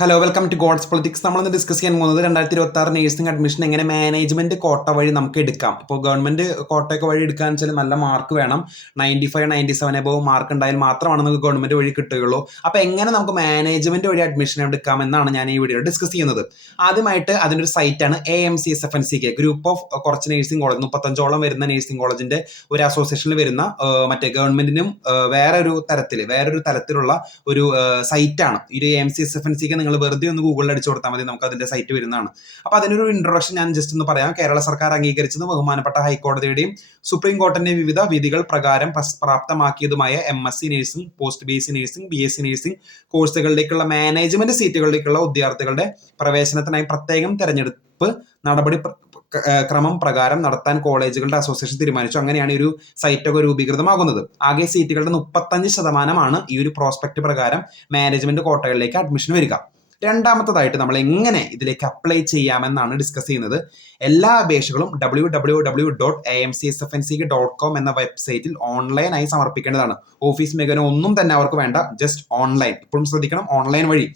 Hello, welcome to God's politics. നമ്മളിന്ന് discuss ചെയ്യാൻ പോകുന്നത് 2026 നേഴ്സിംഗ് അഡ്മിഷൻ എങ്ങനെ മാനേജ്മെന്റ് കോട്ട വഴി നമുക്ക് എടുക്കാം. ഇപ്പോൾ ഗവൺമെന്റ് കോട്ടയൊക്കെ വഴി എടുക്കാന്ന് വെച്ചാൽ നല്ല മാർക്ക് വേണം. 95, 97 എബോവ് മാർക്ക് ഉണ്ടായാൽ മാത്രമാണ് നമുക്ക് ഗവൺമെന്റ് വഴി കിട്ടുകയുള്ളൂ. അപ്പോൾ എങ്ങനെ നമുക്ക് മാനേജ്മെന്റ് വഴി അഡ്മിഷൻ എടുക്കാം എന്നാണ് ഞാൻ ഈ വീഡിയോയിൽ ഡിസ്കസ് ചെയ്യുന്നത്. ആദ്യമായിട്ട് അതിനൊരു സൈറ്റാണ് AMCSFNCK, ഗ്രൂപ്പ് ഓഫ് കുറച്ച് നേഴ്സിംഗ് കോളേജ്, 35ഓളം വരുന്ന നേഴ്സിംഗ് കോളേജിന്റെ ഒരു അസോസിയേഷനിൽ വരുന്ന മറ്റേ ഗവൺമെന്റിനും വേറൊരു തരത്തിലുള്ള ഒരു സൈറ്റാണ് ഈ AMCSFNCK. നിങ്ങൾ വെറുതെ ഒന്ന് ഗൂഗിളിൽ അടിച്ചു കൊടുത്താൽ മതി, നമുക്ക് അതിന്റെ സൈറ്റ് വരുന്നതാണ്. അപ്പൊ അതിനൊരു ഇൻട്രൊഡക്ഷൻ ഞാൻ ജസ്റ്റ് ഒന്ന് പറയാം. കേരള സർക്കാർ അംഗീകരിച്ചതും ബഹുമാനപ്പെട്ട ഹൈക്കോടതിയുടെയും സുപ്രീം കോടതിന്റെ വിവിധ വിധികൾ പ്രകാരം പ്രാപ്തമാക്കിയതുമായ MSc nursing, post BSc nursing, BSc nursing കോഴ്സുകളിലേക്കുള്ള മാനേജ്മെന്റ് സീറ്റുകളിലേക്കുള്ള വിദ്യാർത്ഥികളുടെ പ്രവേശനത്തിനായി പ്രത്യേകം തെരഞ്ഞെടുപ്പ് നടപടി ക്രമം പ്രകാരം നടത്താൻ കോളേജുകളുടെ അസോസിയേഷൻ തീരുമാനിച്ചു. അങ്ങനെയാണ് ഈ ഒരു സൈറ്റൊക്കെ രൂപീകൃതമാകുന്നത്. ആകെ സീറ്റുകളുടെ 35% ഈ ഒരു പ്രോസ്പെക്ട് പ്രകാരം മാനേജ്മെന്റ് കോട്ടകളിലേക്ക് അഡ്മിഷൻ വരിക. രണ്ടാമത്തതായിട്ട് നമ്മൾ എങ്ങനെ ഇതിലേക്ക് അപ്ലൈ ചെയ്യാമെന്നാണ് ഡിസ്കസ് ചെയ്യുന്നത്. എല്ലാ അപേക്ഷകളും www.amcsfnck.com എന്ന വെബ്സൈറ്റിൽ ഓൺലൈനായി സമർപ്പിക്കേണ്ടതാണ്. ഓഫീസ് മേഖല ഒന്നും തന്നെ അവർക്ക് വേണ്ട, ജസ്റ്റ് ഓൺലൈൻ. ഇപ്പോഴും ശ്രദ്ധിക്കണം, ഓൺലൈൻ വഴി.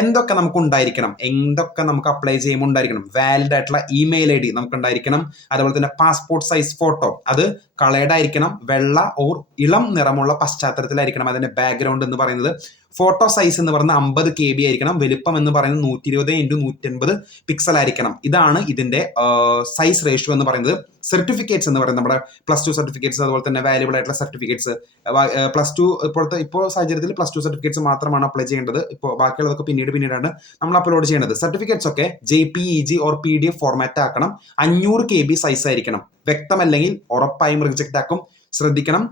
എന്തൊക്കെ നമുക്ക് ഉണ്ടായിരിക്കണം, എന്തൊക്കെ നമുക്ക് അപ്ലൈ ചെയ്യുമ്പോൾ ഉണ്ടായിരിക്കണം? വാലിഡ് ആയിട്ടുള്ള ഇമെയിൽ ID നമുക്ക് ഉണ്ടായിരിക്കണം. അതുപോലെ തന്നെ പാസ്പോർട്ട് സൈസ് ഫോട്ടോ, അത് കളേർഡ് ആയിരിക്കണം, വെള്ള ഓർ ഇളം നിറമുള്ള പശ്ചാത്തലത്തിലായിരിക്കണം അതിന്റെ ബാക്ക്ഗ്രൗണ്ട് എന്ന് പറയുന്നത്. ഫോട്ടോ സൈസ് എന്ന് പറയുന്നത് 50 KB ആയിരിക്കണം. വലുപ്പം എന്ന് പറയുന്നത് 120x150 പിക്സൽ ആയിരിക്കണം. ഇതാണ് ഇതിന്റെ സൈസ് റേഷ്യോ എന്ന് പറയുന്നത്. സർട്ടിഫിക്കറ്റ്സ് എന്ന് പറയുന്നത് നമ്മുടെ +2 സർട്ടിഫിക്കറ്റ്സ്, അതുപോലെ തന്നെ വാല്യുബിൾ ആയിട്ടുള്ള സർട്ടിഫിക്കറ്റ്സ്. +2 ഇപ്പോൾ സാഹചര്യത്തിൽ +2 സർട്ടിഫിക്കറ്റ്സ് മാത്രമാണ് അപ്ലൈ ചെയ്യേണ്ടത്. ഇപ്പോൾ ബാക്കിയുള്ളതൊക്കെ പിന്നീടാണ് നമ്മൾ അപ്ലോഡ് ചെയ്യേണ്ടത്. സർട്ടിഫിക്കറ്റ്സ് ഒക്കെ JPEG ഓർ PDF ഫോർമാറ്റ് ആക്കണം. 500 KB സൈസ് ആയിരിക്കണം. വ്യക്തമല്ലെങ്കിൽ ഉറപ്പായും റിജക്ട് ആക്കും. ശ്രദ്ധിക്കണം,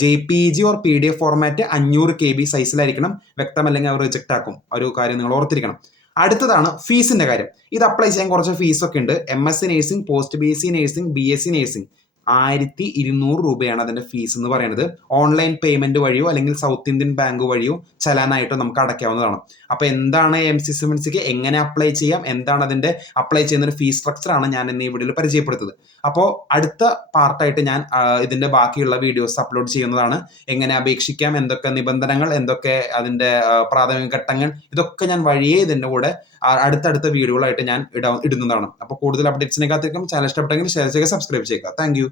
JPEG or PDF format 500 KB സൈസിലായിരിക്കണം. വ്യക്തമല്ലെങ്കിൽ അവർ റിജക്ട് ആക്കും. ഒരു കാര്യം നിങ്ങൾ ഓർത്തിരിക്കണം. അടുത്തതാണ് ഫീസിന്റെ കാര്യം. ഇത് അപ്ലൈ ചെയ്യാൻ കുറച്ച് ഫീസൊക്കെ ഉണ്ട്. MSc nursing, post BSc nursing, BSc nursing 1200 രൂപയാണ് അതിന്റെ ഫീസ് എന്ന് പറയുന്നത്. ഓൺലൈൻ പേയ്മെന്റ് വഴിയോ അല്ലെങ്കിൽ സൗത്ത് ഇന്ത്യൻ ബാങ്ക് വഴിയോ ചലാനായിട്ടോ നമുക്ക് അടയ്ക്കാവുന്നതാണ്. അപ്പൊ എന്താണ് AMCSFNCK, എങ്ങനെ അപ്ലൈ ചെയ്യാം, എന്താണ് അതിന്റെ അപ്ലൈ ചെയ്യുന്ന ഒരു ഫീസ് സ്ട്രക്ചർ ആണ് ഞാൻ ഇന്ന് ഈ വീഡിയോയിൽ പരിചയപ്പെടുത്തുന്നത്. അപ്പോൾ അടുത്ത പാർട്ടായിട്ട് ഞാൻ ഇതിന്റെ ബാക്കിയുള്ള വീഡിയോസ് അപ്ലോഡ് ചെയ്യുന്നതാണ്. എങ്ങനെ അപേക്ഷിക്കാം, എന്തൊക്കെ നിബന്ധനകൾ, എന്തൊക്കെ അതിന്റെ പ്രാഥമിക ഘട്ടങ്ങൾ, ഇതൊക്കെ ഞാൻ വഴിയേ ഇതിന്റെ കൂടെ അടുത്തടുത്ത വീഡിയോകളായിട്ട് ഞാൻ ഇടുന്നതാണ്. അപ്പോൾ കൂടുതൽ അപ്ഡേറ്റ്സിനെ കാത്തിരിക്കും. ചാനൽ ഇഷ്ടപ്പെട്ടെങ്കിൽ ഷെയർ ചെയ്യുക, സബ്സ്ക്രൈബ് ചെയ്യുക. Thank you.